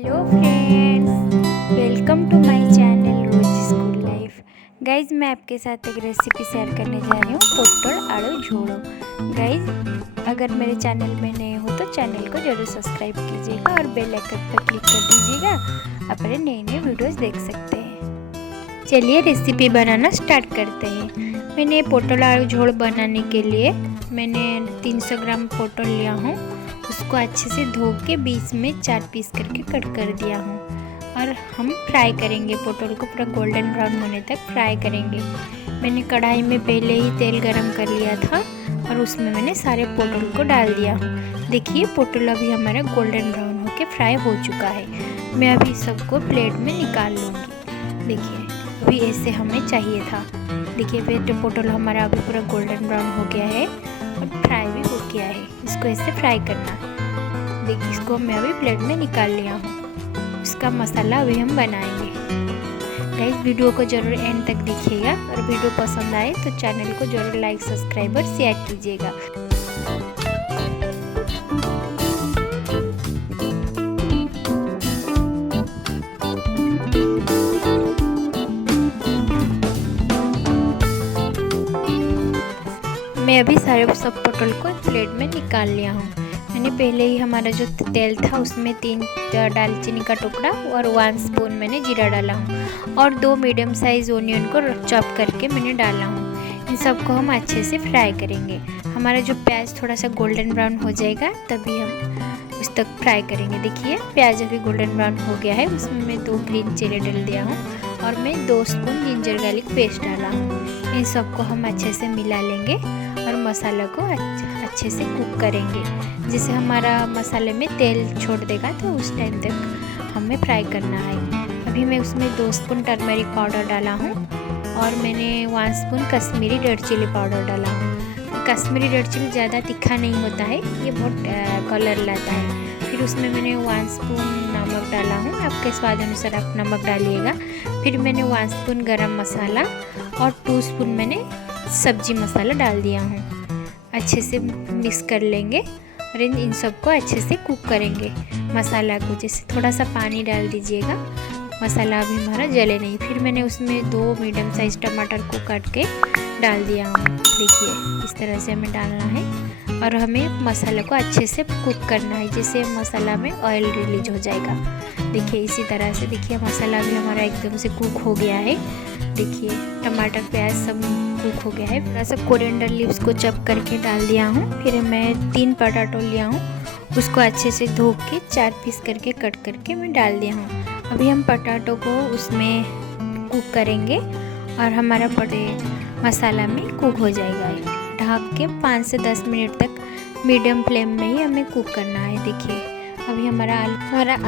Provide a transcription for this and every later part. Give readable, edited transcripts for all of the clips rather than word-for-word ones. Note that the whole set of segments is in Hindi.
Hello friends, welcome to my channel रोज स्कूल लाइफ। गाइज मैं आपके साथ एक रेसिपी शेयर करने जा रही हूँ, पोटल आलू झोड़ो। गाइज अगर मेरे चैनल में नए हो तो चैनल को जरूर सब्सक्राइब कीजिएगा और बेल आइकन पर क्लिक कर दीजिएगा, अपने नए नए वीडियोस देख सकते हैं। चलिए रेसिपी बनाना स्टार्ट करते हैं। मैंने पोटल आलू झोड़ बनाने के लिए मैंने 300 ग्राम पोटल लिया हूँ। उसको अच्छे से धो के बीच में 4 पीस करके कट कर दिया हूँ और हम फ्राई करेंगे। पोटल को पूरा गोल्डन ब्राउन होने तक फ्राई करेंगे। मैंने कढ़ाई में पहले ही तेल गरम कर लिया था और उसमें मैंने सारे पोटल को डाल दिया हूँ। देखिए पोटल अभी हमारा गोल्डन ब्राउन होके फ्राई हो चुका है। मैं अभी सबको प्लेट में निकाल लूँगी। देखिए अभी ऐसे हमें चाहिए था। देखिए फिर पोटल हमारा अभी पूरा गोल्डन ब्राउन हो गया है और फ्राई भी हो गया है। इसको ऐसे फ्राई करना। देखिए इसको मैं अभी प्लेट में निकाल लिया हूँ। इसका मसाला अभी हम बनाएंगे। गाइस वीडियो को ज़रूर एंड तक देखिएगा और वीडियो पसंद आए तो चैनल को ज़रूर लाइक सब्सक्राइब और शेयर कीजिएगा। मैं अभी सारे सब पोटल को प्लेट में निकाल लिया हूँ। मैंने पहले ही हमारा जो तेल था उसमें 3 दालचीनी का टुकड़ा और 1 स्पून मैंने जीरा डाला हूँ और 2 मीडियम साइज़ ओनियन को चॉप करके मैंने डाला हूँ। इन सबको हम अच्छे से फ्राई करेंगे। हमारा जो प्याज थोड़ा सा गोल्डन ब्राउन हो जाएगा तभी हम उस तक फ्राई करेंगे। देखिए प्याज अभी गोल्डन ब्राउन हो गया है। उसमें मैं 2 ग्रीन चिली डाल दिया हूँ और मैं 2 स्पून जिंजर गार्लिक पेस्ट डाला हूँ। इन सबको हम अच्छे से मिला लेंगे और मसाला को अच्छे से कुक करेंगे। जिससे हमारा मसाले में तेल छोड़ देगा तो उस टाइम तक हमें फ्राई करना है। अभी मैं उसमें 2 स्पून टर्मरिक पाउडर डाला हूँ और मैंने 1 spoon Kashmiri red chilli powder डाला हूँ। कश्मीरी रेड चिली ज़्यादा तीखा नहीं होता है, ये बहुत कलर लाता है। फिर उसमें मैंने 1 स्पून नमक डाला हूँ। आपके स्वाद अनुसार आप नमक डालिएगा। फिर मैंने 1 स्पून गरम मसाला और 2 स्पून मैंने सब्जी मसाला डाल दिया हूँ। अच्छे से मिक्स कर लेंगे और इन सबको अच्छे से कुक करेंगे। मसाला को जैसे थोड़ा सा पानी डाल दीजिएगा, मसाला अभी हमारा जले नहीं। फिर मैंने उसमें 2 मीडियम साइज़ टमाटर को काट के डाल दिया हूँ। देखिए इस तरह से हमें डालना है और हमें मसाला को अच्छे से कुक करना है, जिससे मसाला में ऑयल रिलीज हो जाएगा। देखिए इसी तरह से देखिए मसाला भी हमारा एकदम से कुक हो गया है। देखिए टमाटर प्याज सब कुक हो गया है। थोड़ा सा कोरिएंडर लीव्स को चॉप करके डाल दिया हूँ। फिर मैं 3 पोटैटो लिया हूँ, उसको अच्छे से धो के 4 पीस करके कट करके मैं डाल दिया हूँ। अभी हम पोटैटो को उसमें कुक करेंगे और हमारा मसाला में कुक हो जाएगा। ढक के 5 से 10 मिनट तक मीडियम फ्लेम में ही हमें कुक करना है। देखिए अभी हमारा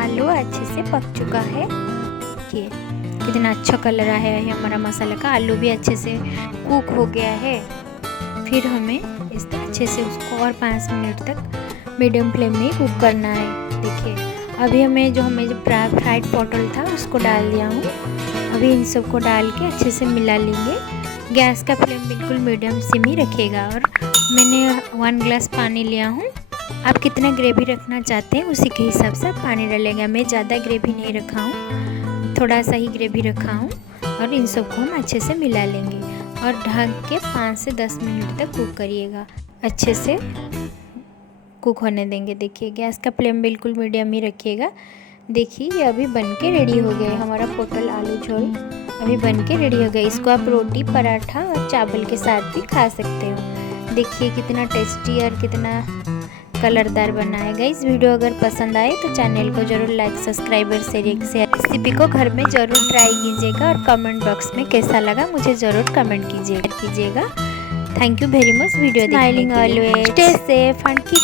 आलू अच्छे से पक चुका है। देखिए कितना अच्छा कलर आया है हमारा मसाला का। आलू भी अच्छे से कुक हो गया है। फिर हमें इस तरह अच्छे से उसको और 5 मिनट तक मीडियम फ्लेम में ही कुक करना है। देखिए अभी हमें जो फ्राइड पोटल था उसको डाल दिया हूँ। अभी इन सबको डाल के अच्छे से मिला लेंगे। गैस का फ्लेम बिल्कुल मीडियम सिम ही रखिएगा। और मैंने 1 ग्लास पानी लिया हूँ। आप कितना ग्रेवी रखना चाहते हैं उसी के हिसाब से पानी डालेंगे। मैं ज़्यादा ग्रेवी नहीं रखा हूँ, थोड़ा सा ही ग्रेवी रखा हूँ। और इन सबको हम अच्छे से मिला लेंगे और ढक के 5 से 10 मिनट तक कुक करिएगा। अच्छे से कुक होने देंगे। देखिए गैस का फ्लेम बिल्कुल मीडियम ही रखिएगा। देखिए ये अभी बन के रेडी हो गया है। हमारा पोटल आलू झोल अभी बन के रेडी हो गया। इसको आप रोटी पराठा और चावल के साथ भी खा सकते हो। देखिए कितना टेस्टी और कितना कलरदार बना है। गाइस वीडियो अगर पसंद आए तो चैनल को जरूर लाइक सब्सक्राइब और शेयर। रेसिपी को घर में ज़रूर ट्राई कीजिएगा और कमेंट बॉक्स में कैसा लगा मुझे ज़रूर कमेंट कीजिएगा। Thank you very much video देखने के लिए। Stay safe and keep